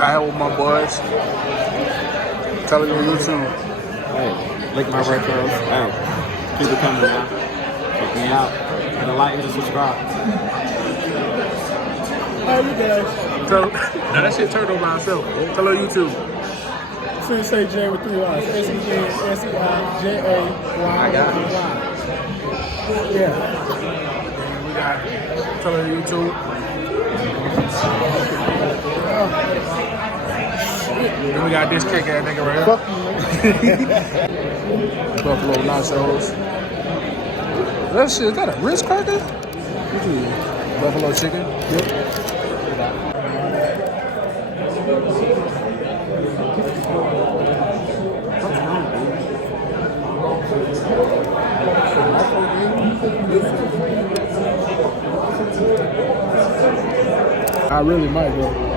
I with my boys. Tell it on YouTube. Hey, lick my retros. Hey, keep it coming now. Check me out. Hit a like, hit a subscribe. How you guys? Tell, now that shit turned on by itself. Tell her YouTube. Sensei J with 3 Y's. SENSEIJAY. I got it. Yeah. And we got tell her YouTube. Then we got this kick ass nigga right here. Buffalo nachos. That shit, is that a Ritz cracker? What you eat? Buffalo chicken? Yep. I really might go.